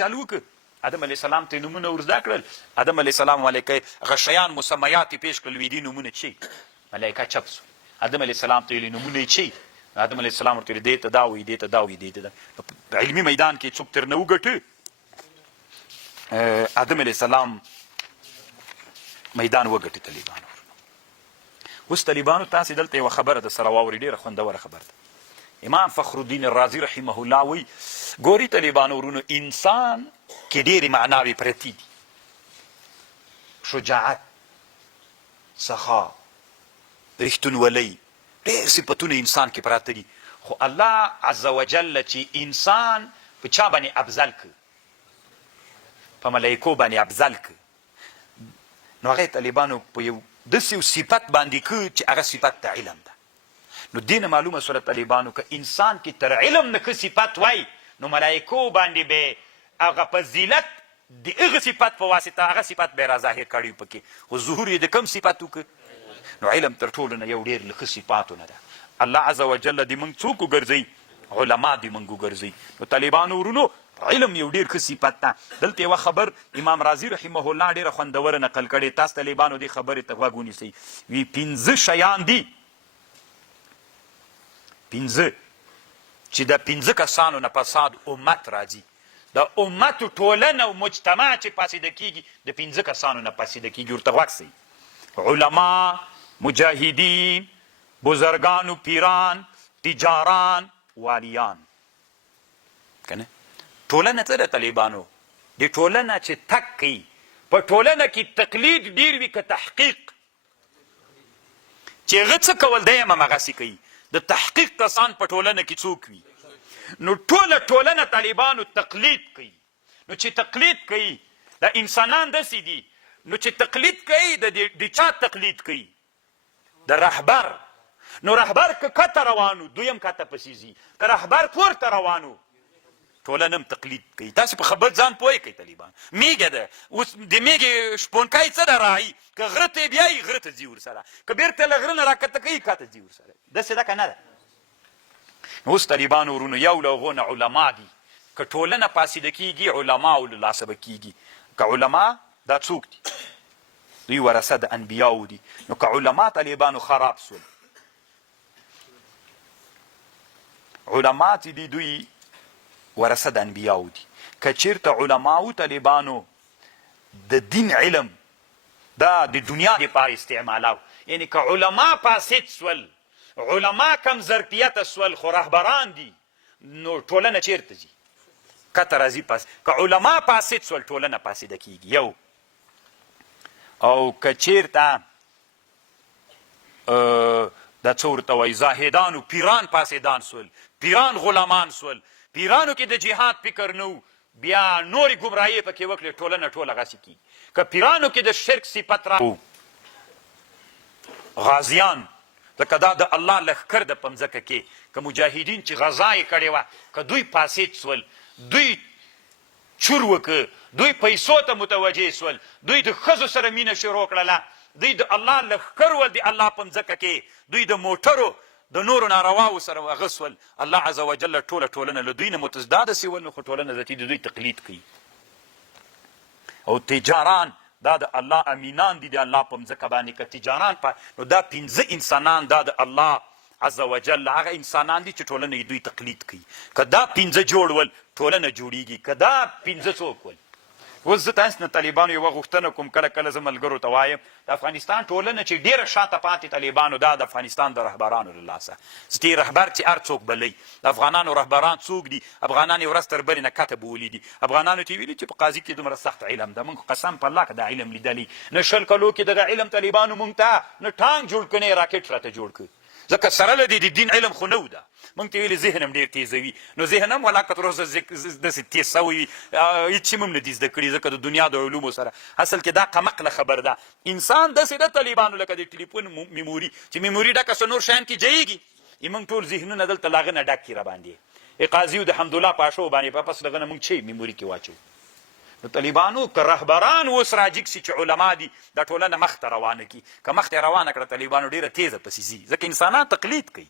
چالو وکړ آدم علیه السلام ته یې نومونه ور زده کړل آدم علیه السلام علیکه هغه شیان مسمیات یې پیش کړل وي دې نومونه چی ملایکه چپ سو آدم علیه السلام ته ویلي نومونه یې چی آدم علیه السلام ورته ویلي دې ته دا وایي دې ته دا وایي دې ته دا په علمي میدان کې څوک ترنه وګټه آدم علیه السلام میدان وګټي طالبانو اوس طالبانو تاسې دلته یوه خبره د سره واوري ډېره خوندوره خبره ده امام فخر الدین الرازي رحمه الله وایي ګوري طالبانو ورونو انسان کې ډېرې معناوې پرتې دي شجاعت سخا رښتونولۍ ډېر صفتونه انسان کې پراته دي خو الله عز وجل چې انسان په چا باندې افضل که په ملایکو باندې افضل که نو هغه طالبانو په یو داسې یو صفت باندې که چې هغه صفت د علم ده نو دې نه معلومه سوله طالبانو که انسان کې تر علم نه که صفت وای نو ملایکو باندې به هغه فضیلت د هغه صفت په واسطه هغه صفت به را ظاهر کړی پکې خو ظهور یې د کوم صفت وکړه نو علم تر ټولو نه یو ډېر له ښه صفاتو نه ده الله عز وجل دې موږ څوک وګرځوي علما دې موږ وګرځوي نو طالبانو ورونو علم یو ډېر ښه صفت ده دلته یوه خبر امام رازي رحمه الله ډېره خوندوره نقل کړې تاسو طالبانو دې خبرې ته غوږ ونیسئ وي 15 شیان دي 15 چې د 15 کسانو نه فساد امت راځي د امت ټولنه او مجتمع چې پاسېده کېږي د 15 کسانو نه پاسېده کېږي ورته غوږ سئ علما مجاهدین بزرگان و پیران تجاران والیان کنه ټولنه څه ده طالبانو د ټولنه چې تک کوي په ټولنه کې تقلید ډېر وي که تحقیق چې هغه څه کول دی هم همغسې کوي د تحقیق کسان په ټولنه کې څوک وي نو ټوله ټولنه طالبانو تقلید کوي نو چې تقلید کوي دا انسانان داسې دي نو چې تقلید کوي د چا تقلید کوي د رهبر نو رهبر که کته روانو دوی هم کته پسې ځي که رهبر پورته روانو ټولنه هم تقلید کوي تاسې په خبر ځان پوهې کوئ طالبان میږه ده اوس د میږې شپونکی څه ده راهي که غره ته یې بیایي غره ته ځي ورسره که بیرته له غره نه راکته کوي کته ځي ورسره داسې ده که نه ده نو اوس طالبانو ورونو یو له هغو نه علما دي که ټولنه پاسېده کېږي علماو له لاسه به کېږي که علما دا څوک دي دوی ورثه د انبیاو دي نو که علما طالبانو خراب سول علما چې دي دوی ورثه د انبیاو دي که چېرته علماو طالبانو د دین علم دا د دنیا دپاره استعمالاو یعنې که علما فاسد سول علما کم ظرفیته سول خو رهبران دي نو ټولنه چېرته ځي کته راځي پاس که علما فاسد سول ټولنه فاسده کېږي یو او که چېرته دا څه ورته وایي زاهدان و پیران فاسدان سول پیران غلامان سول پیرانو کې د جهاد فکر نه بیا نورې ګمراهۍ پکې وکړې ټولنه ټوله هغسې کېږي که پیرانو کې د شرک صفت را غازیان ځکه دا د الله لښکر د په مځکه کې که مجاهدین چې غذا یې کړې وه که دوی فاسد سول دوی چور وکړه دوی پیسو ته متوجه سول دوی د ښځو سره مینه شروع کړله دوی د الله لښکر ول د الله په مځکه کې دوی د موټرو د نورو نارواو سره هغه سول الله عز وجل ټوله ټولنه له دوی نه متضاده سي ول نو خو ټولنه ذاتي د دوی تقلید کوي او تجاران دا د الله امینان دي د الله په مځکه باندې که تجاران نو دا 15 انسانان دا د الله عز وجل هغه انسانان دي چې ټولنه یې دوی تقلید کوي که دا 15 جوړ ول ټولنه جوړیږي که دا 15 څوک ول اوس زه تاسې نه طالبانو یوه غوښتنه کوم کله کله زه ملګرو ته وایم د افغانستان ټولنه چې ډېره شاته پاتې طالبانو دا د افغانستان د رهبرانو له لاسه ستې رهبر چې هر څوک بلئ د افغانانو رهبران څوک دي افغانان یې ورځ تر بلې نه کته بولي دي افغانانو ته یې ویلي چې په قاضي کې دومره سخت علم ده موږ قسم په الله که دا علم لیدلی نه شل کلو کې دغه علم طالبانو موږ ته نه ټانک جوړ کړ نه یې راکټ راته جوړ کړ ځکه سره له دې د دین علم خو نه و ده موږ ته ویلې ذهن هم ډېر تیزوي نو ذهن هم ولا که تر اوسه داسې تیز سوی وي هېڅ شي هم نه دي زده کړي ځکه د دنیا د علومو سره اصل کې دا قمقله خبر ده انسان داسې ده طالبانو لکه د ټلیفون میموري چې میموري ډکه څه نور شیان کې جایږي موږ ټول ذهنونه دلته له هغه نه ډک کړي را باندې قاضي د حمدالله پاشو باندې په پس دغه نه موږ چې میموري کې واچو نو طالبانو که رهبران اوس راجګ سي چې علما دي دا ټولنه مخته روانه کړي که مخته یې روانه کړه طالبانو ډېره تیزه پسې ځي ځکه انسانان تقلید کوي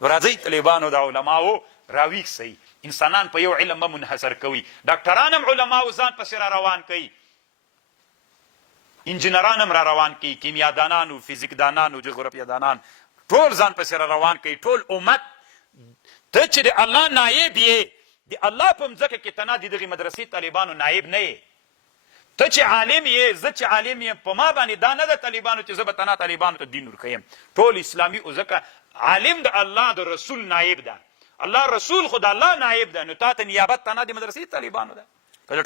نو راځئ طالبانو د علماو راویښ سئ انسانان په یو علم مه منحصر کوي. ډاکټران هم علماو ځان پسې را روان کوي، انجینران هم را روان کوي، کیمیادانان او فزیک دانان او جغرافیه دانان ټول ځان پسې را روان کوي. ټول امت ته چې د الله نایب یې، د الله په مځکه کې ته نه د دغې مدرسې طالبانو نایب نه یې. ته چې عالم یې، زه چې عالم یم، په ما باندې دا نه ده طالبانو چې زه به ته نه طالبانو ته دین ورښیم. ټول اسلامي او ځکه عالم د الله د رسول نایب ده، الله رسول خو د الله نایب ده، نو تا ته نیابت ته نه د مدرسې طالبانو ده. که د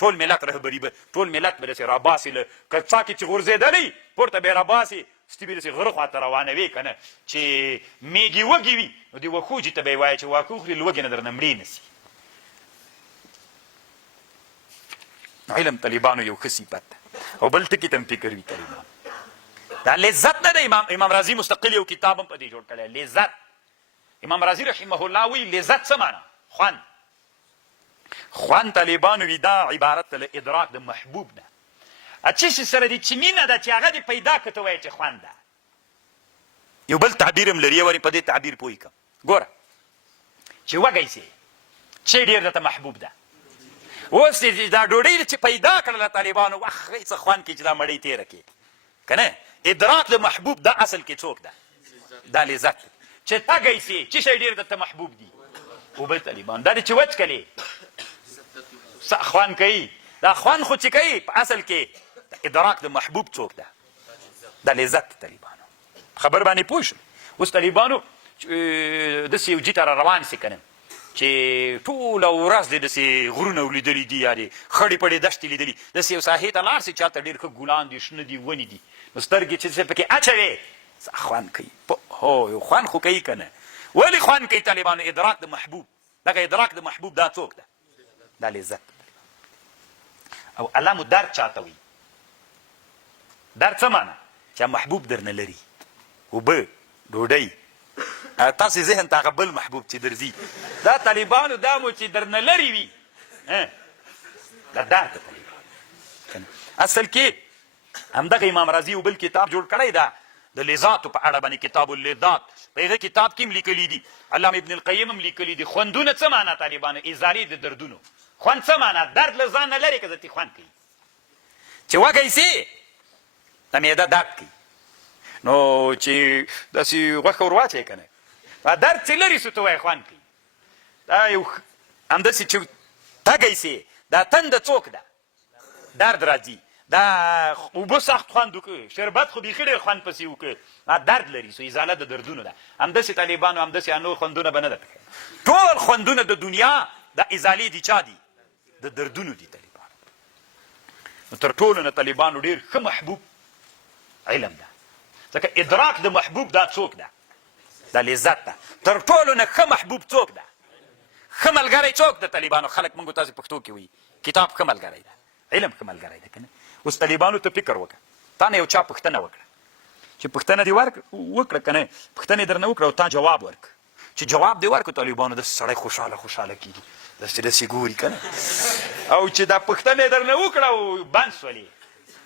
ټول ملت رهبري به ټول ملت به داسې راباسي، له کڅا کې چې غورځېدلی پورته به یې راباسي، ستې به یې داسې غره خواته روانوي که نه، چې میږي وږي وي نو د وښوجي ته به یې وایي چې واښه وخوري، له وږې نه درنه مړې نه سي. علم طالبانو یو ښه صفت ده. او بل ټکي ته هم فکر وي طالبانو، دا لذت نه ده. امام رازي مستقل یو کتاب هم په دې جوړ کړی، لذت. امام رازي رحمه الله وایي لذت څه معنا؟ خوند طالبانو وي دا عبارت له ادراک د محبوب ده. چې شي سره دي چې مینه ده چې هغه دې پیدا کړه ته وایي چې خوند ده. یو بل تعبیر هم لري، ورې په دې تعبیر پوه کړم. ګوره چې وږی سې چې ډېر درته محبوب ده. اوس دا ډوډۍ چې پیدا کړله طالبانو، وخت څه خوند کې چې دا مړۍ تېره کړې که نه. ادراک د محبوب دا اصل کې څوک ده؟ دا لذت. چې تږی سې چې شی ډېر درته محبوب دي؟ اوبه طالبان دا دې چې وڅکلې خوند کوي. دا خوند خو چې کوي په اصل کې ادراک د محبوب څوک ده؟ دا لذت طالبانو. خبر باندې پوه شو؟ اوس طالبانو داسې یو جي ته را روان سي که نه، چې ټوله ورځ دې داسې غرونه ولیدلي دي، یا دې خړې پړې دښتې لیدلي، داسې یو ساحې ته لاړ سي چې هلته ډېر ښه ګلان دي، شنه دي، ونې دي، نو سترګې چې پکې اچوې خوند کوي. هو یو خوند خو کوي که نه. ولې خوند کوي طالبانو؟ ادراک د محبوب. دغه ادراک د محبوب دا څوک ده؟ دا لذت. او علامو درد چاته وي؟ درد څه معنا؟ چې محبوب درنه لري، اوبه، ډوډۍ، تاسې ذهن ته هغه بل محبوب چې درځي. دا طالبانو دا مو چې درنه لري وي، دا درد د طالبانو. اصل کې همدغه امام رازي یو بل کتاب جوړ کړی ده د لذاتو په اړه باندې، کتاب اللذات. په هغه کتاب کې هم لیکلي دي، علامه ابن القیم هم لیکلي دي. خوندونه څه معنا طالبانو؟ ازالې د دردونو. خوند څه معنا؟ درد له ځان نه لرې که درته خوند کوي. چې وږی سې د معده درد کوي، نو چې داسې غوښه ور واچوې که نه، درد چې لرې سو ته وایې خوند کوي. دا یو همداسې چې تږی سې، دا تنده څوک ده؟ درد راځي. دا اوبه سخت خوند وکړه، شربت خو بیخي ډېر خوند پسې وکړه، درد لري، سو ازاله د دردونو ده. همداسې طالبانو همداسې نور خوندونه به نه ده. ټول خوندونه د دنیا د ازالې دي چا دي؟ د دردونو دي طالبانو. نو تر ټولو نه طالبانو ډېر ښه محبوب علم ده، ځکه ادراک د محبوب دا څوک ده؟ دا لذت ده. تر ټولو نه ښه محبوب څوک ده؟ ښه ملګری څوک ده طالبانو؟ خلک موږ تاسې پښتو کې وایي کتاب ښه ملګری ده، علم ښه ملګری ده که نه. اوس طالبانو ته فکر وکړه، تا نه یو چا پوښتنه وکړه، چې پوښتنه دې وکړه که نه، پوښتنه یې درنه وکړه او تا جواب ورکړه. چې جواب دې ورکړه طالبانو داسې سړی خوشحاله کېږي، داسې ګوري که نه. او چې دا پوښتنه یې درنه وکړه او بند سولې،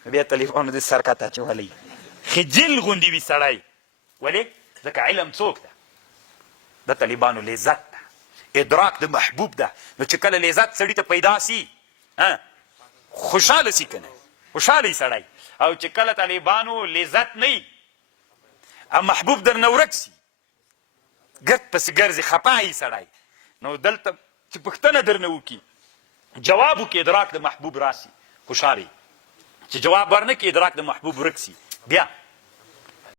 بیا طالبانو دې سر کته اچولی، خجل غوندې وي سړی. ولې؟ ځکه علم څوک ده؟ د طالبانو لذت ده، ادراک د محبوب ده. نو چې کله لذت سړي ته پیدا سي، خوشحاله سي که نه، خوشحاله یي سړی. او چې کله طالبانو لذت نه وي او محبوب درنه ورک سي، ګرد پسې ګرځي، خفه یي سړی. نو دلته چې پوښتنه درنه وکړي، جواب وکړي، ادراک د محبوب راسي، خوشحاله یي. چې جواب ورنه کړي، ادراک د محبوب ورک سي، بیا